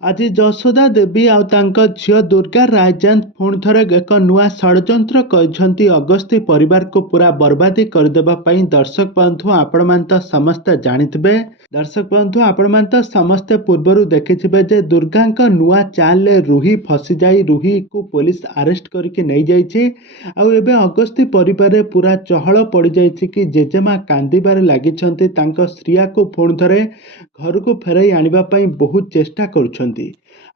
ଆଜି ଯଶୋଦା ଦେବୀ ଆଉ ତାଙ୍କ ଝିଅ ଦୁର୍ଗା ରାୟଚାନ୍ଦ ପୁଣି ଥରେ ଏକ ନୂଆ ଷଡ଼ଯନ୍ତ୍ର କରିଛନ୍ତି ଅଗସ୍ତି ପରିବାରକୁ ପୁରା ବର୍ବାଦୀ କରିଦେବା ପାଇଁ। ଦର୍ଶକ ବନ୍ଧୁ, ଆପଣମାନେ ତ ସମସ୍ତେ ଜାଣିଥିବେ। ଦର୍ଶକ ବନ୍ଧୁ, ଆପଣମାନେ ତ ସମସ୍ତେ ପୂର୍ବରୁ ଦେଖିଥିବେ ଯେ ଦୁର୍ଗାଙ୍କ ନୂଆ ଚାଲରେ ରୁହି ଫସିଯାଇ ରୁହିକୁ ପୋଲିସ ଆରେଷ୍ଟ କରିକି ନେଇଯାଇଛି। ଆଉ ଏବେ ଅଗସ୍ତି ପରିବାରରେ ପୁରା ଚହଳ ପଡ଼ିଯାଇଛି କି ଜେଜେମା କାନ୍ଦିବାରେ ଲାଗିଛନ୍ତି। ତାଙ୍କ ସ୍ତ୍ରୀକୁ ପୁଣି ଥରେ ଘରକୁ ଫେରାଇ ଆଣିବା ପାଇଁ ବହୁତ ଚେଷ୍ଟା କରୁଛନ୍ତି।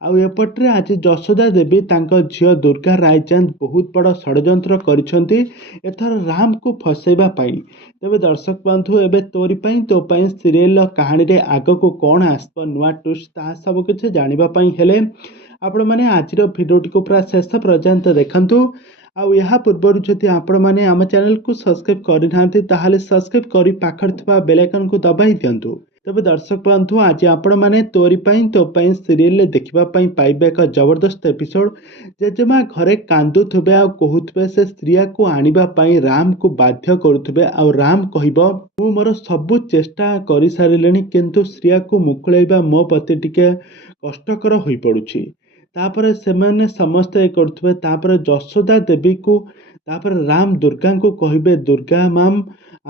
ଆଉ ଏପଟରେ ଆଜି ଯଶୋଦା ଦେବୀ ତାଙ୍କ ଝିଅ ଦୁର୍ଗା ରାୟଚାନ୍ଦ ବହୁତ ବଡ଼ ଷଡ଼ଯନ୍ତ୍ର କରିଛନ୍ତି ଏଥର ରାମକୁ ଫସାଇବା ପାଇଁ। ତେବେ ଦର୍ଶକ ବନ୍ଧୁ, ଏବେ ତୋରି ପାଇଁ ତୋ ପାଇଁ ସିରିଏଲର କାହାଣୀରେ ଆଗକୁ କ'ଣ ଆସିବ ନୂଆ ଟ୍ୱିଷ୍ଟ, ତାହା ସବୁ କିଛି ଜାଣିବା ପାଇଁ ହେଲେ ଆପଣମାନେ ଆଜିର ଭିଡ଼ିଓଟିକୁ ପୁରା ଶେଷ ପର୍ଯ୍ୟନ୍ତ ଦେଖନ୍ତୁ। ଆଉ ଏହା ପୂର୍ବରୁ ଯଦି ଆପଣମାନେ ଆମ ଚ୍ୟାନେଲକୁ ସବସ୍କ୍ରାଇବ୍ କରିନାହାନ୍ତି ତାହେଲେ ସବସ୍କ୍ରାଇବ୍ କରି ପାଖରେ ଥିବା ବେଲ୍ ଆଇକନକୁ ଦବାଇ ଦିଅନ୍ତୁ। ତେବେ ଦର୍ଶକ ବନ୍ଧୁ, ଆଜି ଆପଣମାନେ ତୋରି ପାଇଁ ତୋ ପାଇଁ ସିରିଏଲରେ ଦେଖିବା ପାଇଁ ପାଇବେ ଏକ ଜବରଦସ୍ତ ଏପିସୋଡ। ଜେଜେମା ଘରେ କାନ୍ଦୁଥିବେ ଆଉ କହୁଥିବେ ସେ ସ୍ତ୍ରୀକୁ ଆଣିବା ପାଇଁ ରାମକୁ ବାଧ୍ୟ କରୁଥିବେ। ଆଉ ରାମ କହିବ, ମୁଁ ମୋର ସବୁ ଚେଷ୍ଟା କରିସାରିଲିଣି କିନ୍ତୁ ସ୍ତ୍ରୀକୁ ମୁକୁଳେଇବା ମୋ ପ୍ରତି ଟିକେ କଷ୍ଟକର ହୋଇପଡ଼ୁଛି। ତାପରେ ସେମାନେ ସମସ୍ତେ କରୁଥିବେ। ତାପରେ ଯଶୋଦା ଦେବୀକୁ ତାପରେ ରାମ ଦୁର୍ଗାଙ୍କୁ କହିବେ, ଦୁର୍ଗା ମାମ୍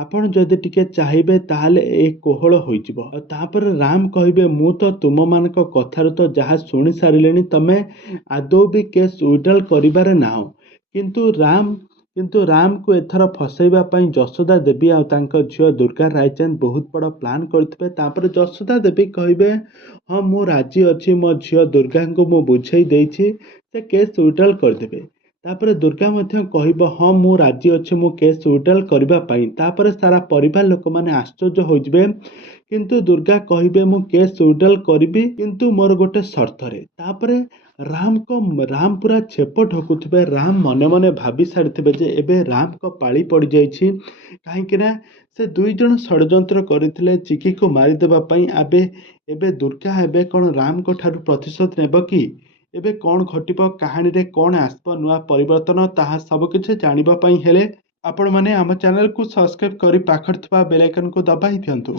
ଆପଣ ଯଦି ଟିକେ ଚାହିଁବେ ତାହେଲେ ଏ କୋହଳ ହୋଇଯିବ। ଆଉ ତାପରେ ରାମ କହିବେ, ମୁଁ ତ ତୁମମାନଙ୍କ କଥାରୁ ତ ଯାହା ଶୁଣି ସାରିଲେଣି, ତମେ ଆଦୌ ବି କେସ୍ ୱିଡ୍ରଲ୍ କରିବାରେ ନାହଁ। କିନ୍ତୁ ରାମକୁ ଏଥର ଫସାଇବା ପାଇଁ ଯଶୋଦା ଦେବୀ ଆଉ ତାଙ୍କ ଝିଅ ଦୁର୍ଗା ରାୟଚାନ୍ଦ ବହୁତ ବଡ଼ ପ୍ଲାନ୍ କରିଥିବେ। ତାପରେ ଯଶୋଦା ଦେବୀ କହିବେ, ହଁ ମୁଁ ରାଜି ଅଛି, ମୋ ଝିଅ ଦୁର୍ଗାଙ୍କୁ ମୁଁ ବୁଝେଇ ଦେଇଛି, ସେ କେସ୍ ୱିଡ୍ରଲ୍ କରିଦେବେ। ତାପରେ ଦୁର୍ଗା ମଧ୍ୟ କହିବ, ହଁ ମୁଁ ରାଜି ଅଛି, ମୁଁ କେସ୍ ୱିଡ୍ରଲ୍ କରିବା ପାଇଁ। ତାପରେ ସାରା ପରିବାର ଲୋକମାନେ ଆଶ୍ଚର୍ଯ୍ୟ ହୋଇଯିବେ। କିନ୍ତୁ ଦୁର୍ଗା କହିବେ, ମୁଁ କେସ୍ ୱିଡ୍ରଲ୍ କରିବି କିନ୍ତୁ ମୋର ଗୋଟେ ସର୍ତ୍ତରେ। ତାପରେ ରାମ ପୁରା ଛେପ ଢକୁଥିବେ। ରାମ ମନେ ମନେ ଭାବି ସାରିଥିବେ ଯେ ଏବେ ରାମଙ୍କ ପାଳି ପଡ଼ିଯାଇଛି। କାହିଁକି ନା ସେ ଦୁଇ ଜଣ ଷଡ଼ଯନ୍ତ୍ର କରିଥିଲେ ଚିକିକୁ ମାରିଦେବା ପାଇଁ। ଏବେ ଦୁର୍ଗା ଏବେ କ'ଣ ରାମଙ୍କ ଠାରୁ ପ୍ରତିଶୋଧ ନେବ କି? ଏବେ କ'ଣ ଘଟିବ, କାହାଣୀରେ କ'ଣ ଆସିବ ନୂଆ ପରିବର୍ତ୍ତନ, ତାହା ସବୁକିଛି ଜାଣିବା ପାଇଁ ହେଲେ ଆପଣମାନେ ଆମ ଚ୍ୟାନେଲକୁ ସବସ୍କ୍ରାଇବ୍ କରି ପାଖରେ ଥିବା ବେଲ୍ ଆଇକନକୁ ଦବାଇ ଦିଅନ୍ତୁ।